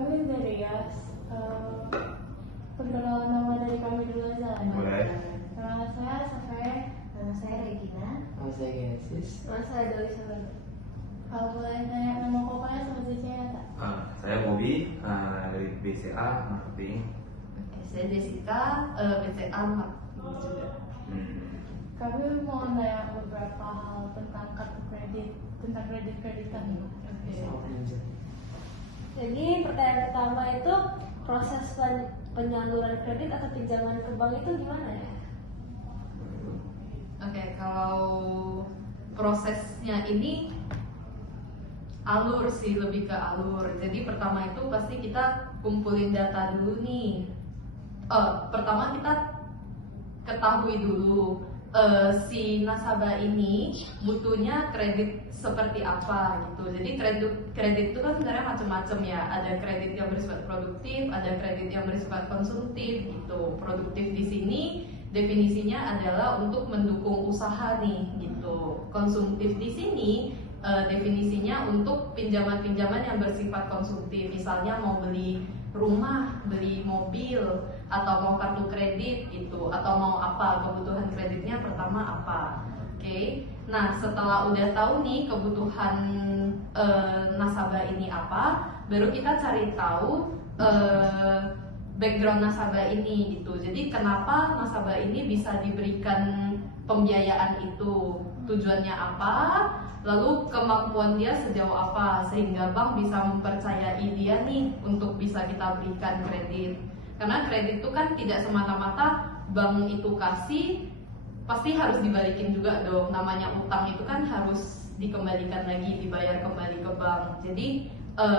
kami dari Rias. Perkenalan nama dari kami dulu aja. Boleh. Nama saya Safaya. Nama saya Regina. Nama saya Genesis. Nama saya Dewi Sabanda. Kalau boleh tanya nama kokanya sama cecenya tak? Saya Bobby dari BCA Marketing. Oke, saya Jessica, BCA Marketing juga. Kami mau nanya beberapa hal tentang kartu kredit, tentang kredit-kreditan. Sama pinjam. Jadi pertanyaan pertama itu proses penyaluran kredit atau pinjaman ke bank itu gimana ya? Oke, kalau prosesnya ini alur sih, lebih ke alur. Jadi pertama itu pasti kita kumpulin data dulu nih. Pertama kita ketahui dulu si nasabah ini butuhnya kredit seperti apa gitu. Jadi kredit itu kan sebenarnya macam-macam ya. Ada kredit yang bersifat produktif, ada kredit yang bersifat konsumtif gitu. Produktif di sini definisinya adalah untuk mendukung usaha nih gitu. Konsumtif di sini definisinya untuk pinjaman-pinjaman yang bersifat konsumtif. Misalnya mau beli rumah, beli mobil, atau mau kartu kredit gitu, atau mau apa, kebutuhan kreditnya pertama apa. Oke. Nah, setelah udah tahu nih kebutuhan nasabah ini apa, baru kita cari tahu background nasabah ini gitu. Jadi kenapa nasabah ini bisa diberikan pembiayaan itu, tujuannya apa, lalu kemampuan dia sejauh apa, sehingga bank bisa mempercayai dia nih untuk bisa kita berikan kredit. Karena kredit itu kan tidak semata-mata bank itu kasih pasti harus dibalikin juga dong. Namanya utang itu kan harus dikembalikan lagi, dibayar kembali ke bank. Jadi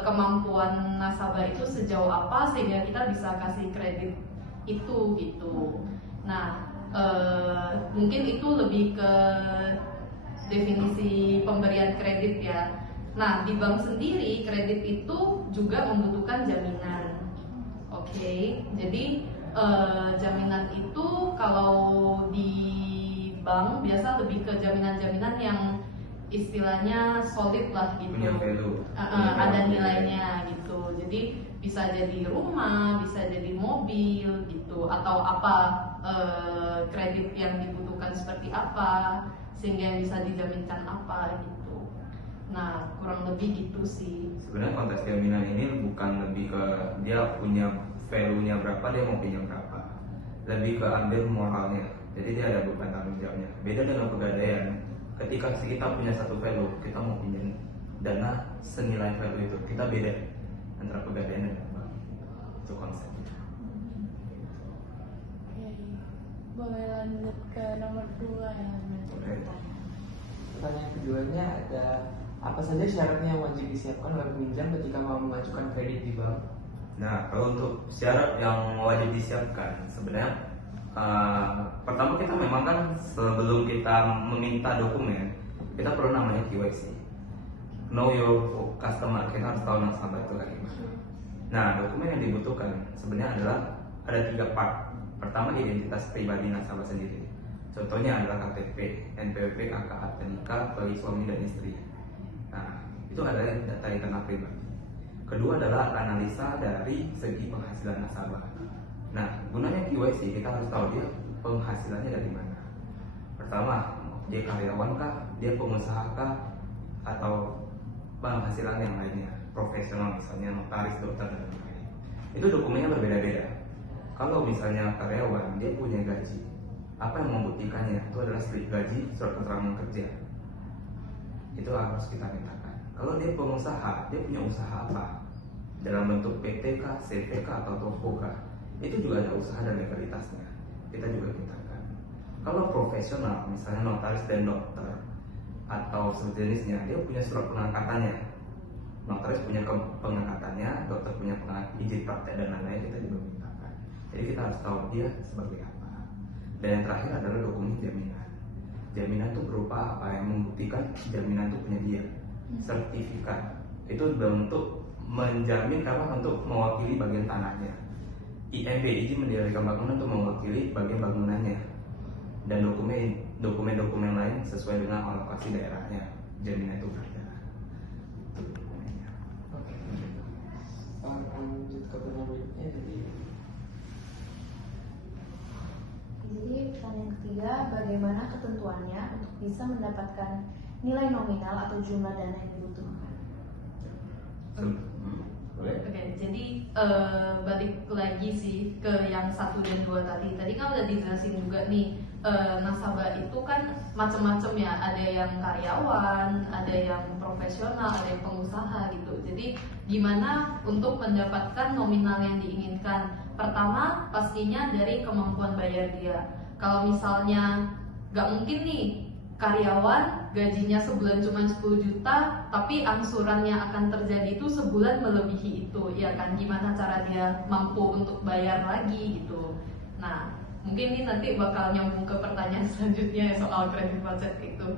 kemampuan nasabah itu sejauh apa sehingga kita bisa kasih kredit itu gitu. Nah, mungkin itu lebih ke definisi pemberian kredit ya. Nah, di bank sendiri kredit itu juga membutuhkan jaminan. Oke, jadi jaminan itu kalau di bank biasa lebih ke jaminan-jaminan yang istilahnya solid lah gitu. Punya value. Ada nilainya gitu. Jadi bisa jadi rumah, bisa jadi mobil gitu, atau apa kredit yang dibutuhkan seperti apa, sehingga yang bisa dijaminkan apa gitu. Nah, kurang lebih gitu sih. Sebenarnya konteks jaminan ini bukan lebih ke dia punya value-nya berapa, dia mau pinjam berapa. Lebih ke ambil moralnya. Jadi dia ada beban tanggung jawabnya. Beda dengan pegadaian. Ketika kita punya satu value, kita mau pinjam dana senilai value itu, kita beda antara pegadaian dan bank. Itu konsepnya. Oke. Boleh lanjut ke nomor 2 ya. Boleh. Pertanyaan keduanya ada apa saja syaratnya yang wajib disiapkan oleh peminjam ketika mau mengajukan kredit di bank? Nah, kalau untuk syarat yang wajib disiapkan, sebenarnya pertama kita memang kan sebelum kita meminta dokumen, kita perlu namanya KYC, Know Your Customer. Kita harus tahu nasabah itu kayak gimana. Nah, dokumen yang dibutuhkan sebenarnya adalah ada 3 part. Pertama, identitas pribadi nasabah sendiri. Contohnya adalah KTP, NPWP, KK, akta nikah bagi suami dan istri. Nah, itu adalah data internal pribadi. Kedua adalah analisa dari segi penghasilan nasabah. Nah, gunanya KYC kita harus tahu dia penghasilannya dari mana. Pertama, dia karyawan kah, dia pengusaha kah, atau penghasilan yang lainnya, profesional misalnya notaris, dokter dan lain-lain. Itu dokumennya berbeda-beda. Kalau misalnya karyawan, dia punya gaji. Apa yang membuktikannya? Itu adalah slip gaji, surat keterangan kerja. Itu harus kita mintakan. Kalau dia pengusaha, dia punya usaha apa? Dalam bentuk PT kah, CV kah, atau toko kah? Itu juga ada usaha dan legalitasnya. Kita juga mintakan. Kalau profesional, misalnya notaris dan dokter atau sejenisnya, dia punya surat pengangkatannya. Notaris punya pengangkatannya, dokter punya izin praktek dan lain-lain, kita juga mintakan. Jadi kita harus tahu dia sebagai apa. Dan yang terakhir adalah dokumen jaminan. Jaminan itu berupa apa yang membuktikan jaminan itu punya dia. Sertifikat itu bentuk menjamin karena untuk mewakili bagian tanahnya. IMB, izin mendirikan bangunan, untuk mewakili bagian bangunannya. Dan dokumen-dokumen lain sesuai dengan alokasi daerahnya. Jaminan itu berjalan. Itu dokumennya. Oke. pertanyaan berikutnya jadi Jadi pertanyaan ketiga, bagaimana ketentuannya untuk bisa mendapatkan nilai nominal atau jumlah dana yang dibutuhkan? Boleh? Oke, jadi balik lagi sih ke yang 1 dan 2 tadi. Tadi kan udah dijelasin juga nih, nasabah itu kan macam-macam ya. Ada yang karyawan, ada yang profesional, ada yang pengusaha gitu. Jadi gimana untuk mendapatkan nominal yang diinginkan? Pertama, pastinya dari kemampuan bayar dia. Kalau misalnya nggak mungkin nih karyawan gajinya sebulan cuma 10 juta tapi angsurannya akan terjadi itu sebulan melebihi itu, ya kan? Gimana cara dia mampu untuk bayar lagi gitu. Nah, mungkin ini nanti bakal nyambung ke pertanyaan selanjutnya soal kredit macet itu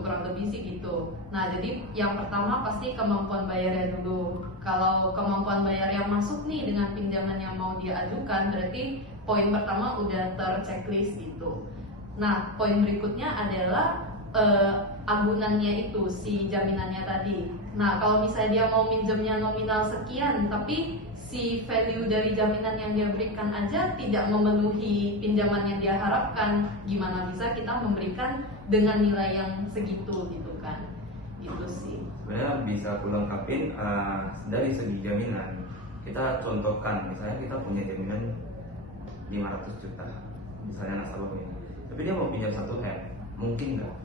kurang lebih sih gitu. Nah, jadi yang pertama pasti kemampuan bayarnya dulu. Kalau kemampuan bayar yang masuk nih dengan pinjaman yang mau dia ajukan, berarti poin pertama udah terchecklist gitu. Nah, poin berikutnya adalah agunannya itu, si jaminannya tadi. Nah, kalau misalnya dia mau minjemnya nominal sekian, tapi si value dari jaminan yang dia berikan aja tidak memenuhi pinjaman yang dia harapkan, gimana bisa kita memberikan dengan nilai yang segitu gitu kan? Gitu sih. Sebenarnya bisa aku lengkapin dari segi jaminan. Kita contohkan, misalnya kita punya jaminan 500 juta, misalnya nasabah ini. Tapi dia mau pinjam 1 M, mungkin nggak?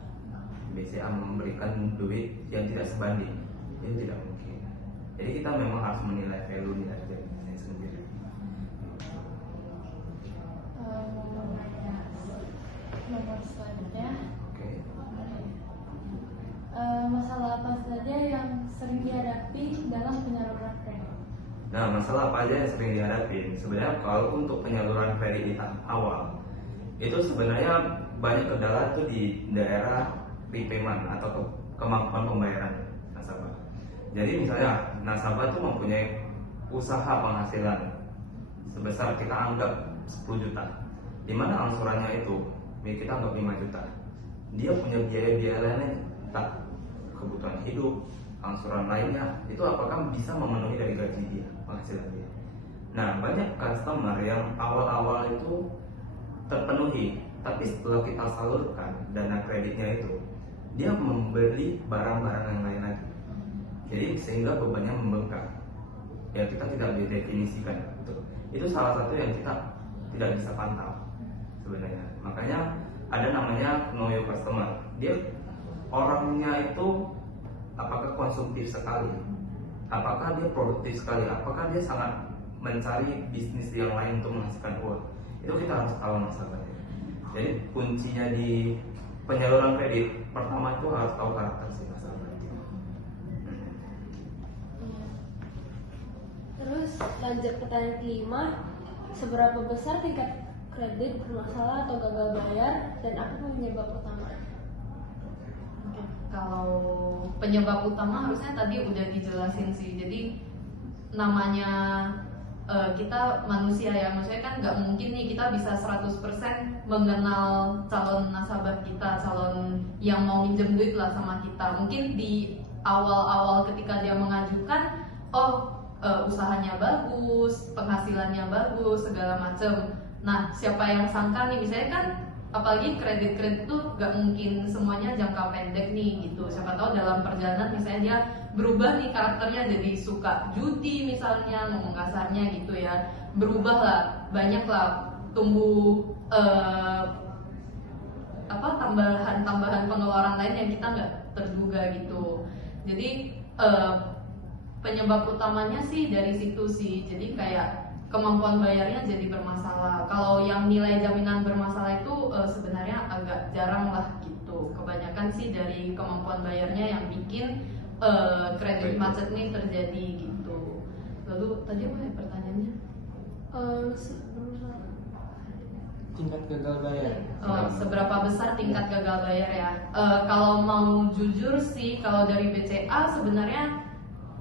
BCA memberikan duit yang tidak sebanding, itu tidak mungkin. Jadi kita memang harus menilai value dari jaminannya sendiri. Nomor selanjutnya, Oke. masalah apa saja yang sering dihadapi dalam penyaluran kredit? Nah, masalah apa aja yang sering dihadapi? Sebenarnya kalau untuk penyaluran kredit di tahap awal, itu sebenarnya banyak kendala tuh di daerah repayment atau kemampuan pembayaran nasabah. Jadi misalnya nasabah tuh mempunyai usaha penghasilan sebesar kita anggap 10 juta, di mana angsurannya itu kita anggap 5 juta. Dia punya biaya-biaya lainnya, tak kebutuhan hidup, angsuran lainnya, itu apakah bisa memenuhi dari gaji dia, penghasilan dia. Nah, banyak customer yang awal-awal itu terpenuhi, tapi setelah kita salurkan dana kreditnya itu, dia membeli barang-barang yang lain lagi. Jadi sehingga bebannya membengkak. Ya kita tidak didefinisikan. Itu salah satu yang kita tidak bisa pantau sebenarnya. Makanya ada namanya know your customer. Dia orangnya itu apakah konsumtif sekali, apakah dia produktif sekali, apakah dia sangat mencari bisnis yang lain untuk menghasilkan uang. Itu kita harus tahu nasabahnya. Jadi kuncinya di penyaluran kredit pertama itu harus tahu karakter si nasabah. Terus lanjut pertanyaan kelima, seberapa besar tingkat kredit bermasalah atau gagal bayar dan apa penyebab utama? Kalau penyebab utama harusnya tadi udah dijelasin sih. Jadi namanya kita manusia ya, maksudnya kan nggak mungkin nih kita bisa 100% mengenal calon nasabah kita, calon yang mau minjem duit lah sama kita. Mungkin di awal-awal ketika dia mengajukan, usahanya bagus, penghasilannya bagus, segala macem. Nah, siapa yang sangka nih, misalnya kan apalagi kredit-kredit tuh gak mungkin semuanya jangka pendek nih gitu. Siapa tahu dalam perjalanan misalnya dia berubah nih karakternya jadi suka judi misalnya, ngomong kasarnya gitu ya. Berubah lah, banyak lah tumbuh tambahan pengeluaran lain yang kita nggak terduga gitu. Jadi penyebab utamanya sih dari situ sih. Jadi kayak kemampuan bayarnya jadi bermasalah. Kalau yang nilai jaminan bermasalah itu sebenarnya agak jarang lah gitu. Kebanyakan sih dari kemampuan bayarnya yang bikin kredit macet ini terjadi gitu. Lalu tadi apa ya pertanyaannya? tingkat gagal bayar. Seberapa besar tingkat gagal bayar ya? Kalau mau jujur sih, kalau dari BCA sebenarnya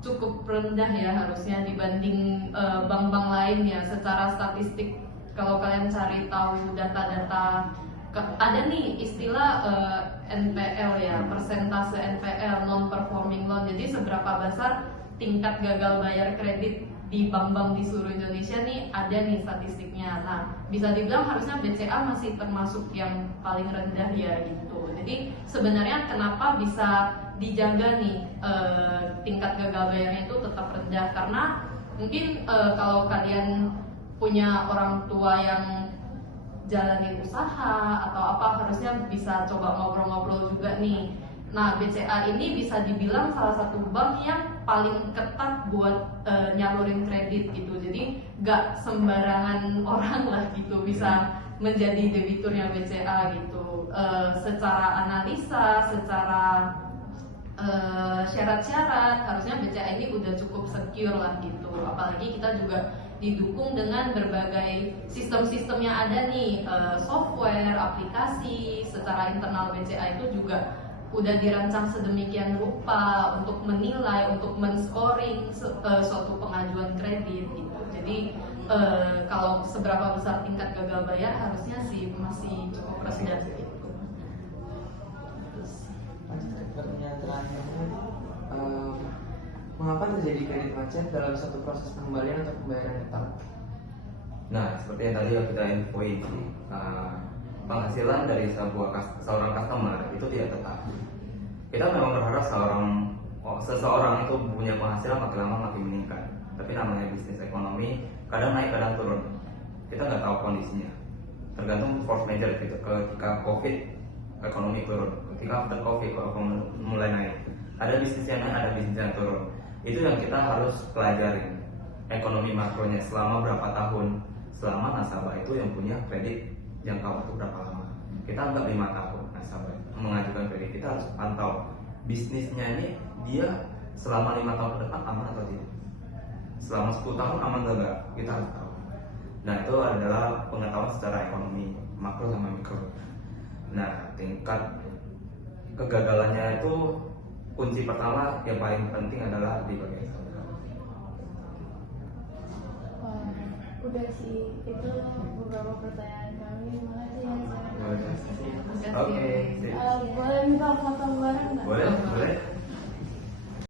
cukup rendah ya harusnya dibanding bank-bank lain ya. Secara statistik, kalau kalian cari tahu data-data, ada nih istilah NPL ya, persentase NPL, non performing loan. Jadi seberapa besar tingkat gagal bayar kredit di bank-bank di seluruh Indonesia nih ada nih statistiknya. Nah, bisa dibilang harusnya BCA masih termasuk yang paling rendah ya gitu. Jadi sebenarnya kenapa bisa dijaga nih tingkat gagal bayarnya itu tetap rendah, karena mungkin kalau kalian punya orang tua yang jalanin usaha atau apa, harusnya bisa coba ngobrol-ngobrol juga nih. Nah, BCA ini bisa dibilang salah satu bank yang paling ketat buat nyalurin kredit gitu. Jadi gak sembarangan orang lah gitu bisa menjadi debiturnya BCA gitu. Secara analisa, secara syarat-syarat, harusnya BCA ini udah cukup secure lah gitu. Apalagi kita juga didukung dengan berbagai sistem-sistem yang ada nih, software, aplikasi. Secara internal BCA itu juga udah dirancang sedemikian rupa untuk menilai, untuk men-scoring suatu pengajuan kredit gitu. Jadi kalau seberapa besar tingkat gagal bayar harusnya sih masih cukup rendah gitu. Pertanyaan terakhir, mengapa terjadi kredit macet dalam satu proses pengembalian atau pembayaran utang? Nah, seperti yang tadi kita infoin sih, penghasilan dari seorang customer itu tidak tetap. Kita memang berharap seseorang itu punya penghasilan makin lama makin meningkat. Tapi namanya bisnis ekonomi, kadang naik kadang turun. Kita nggak tahu kondisinya. Tergantung force major gitu. Ketika COVID, ekonomi turun. Ketika after COVID, ekonomi mulai naik. Ada bisnis yang naik, ada bisnis yang turun. Itu yang kita harus pelajarin. Ekonomi makronya selama berapa tahun, selama nasabah itu yang punya kredit jangka waktu berapa lama. Kita anggap 5 tahun nasabah mengajukan kredit, kita harus pantau bisnisnya ini dia selama 5 tahun ke depan aman atau tidak. Selama 10 tahun aman atau enggak, kita harus tahu. Nah, itu adalah pengetahuan secara ekonomi makro sama mikro. Nah, tingkat kegagalannya itu kunci pertama yang paling penting adalah di bagian udah sih, itu beberapa pertanyaan kami. Makasih ya. Oke, sip. Boleh minta foto bareng nggak? Boleh.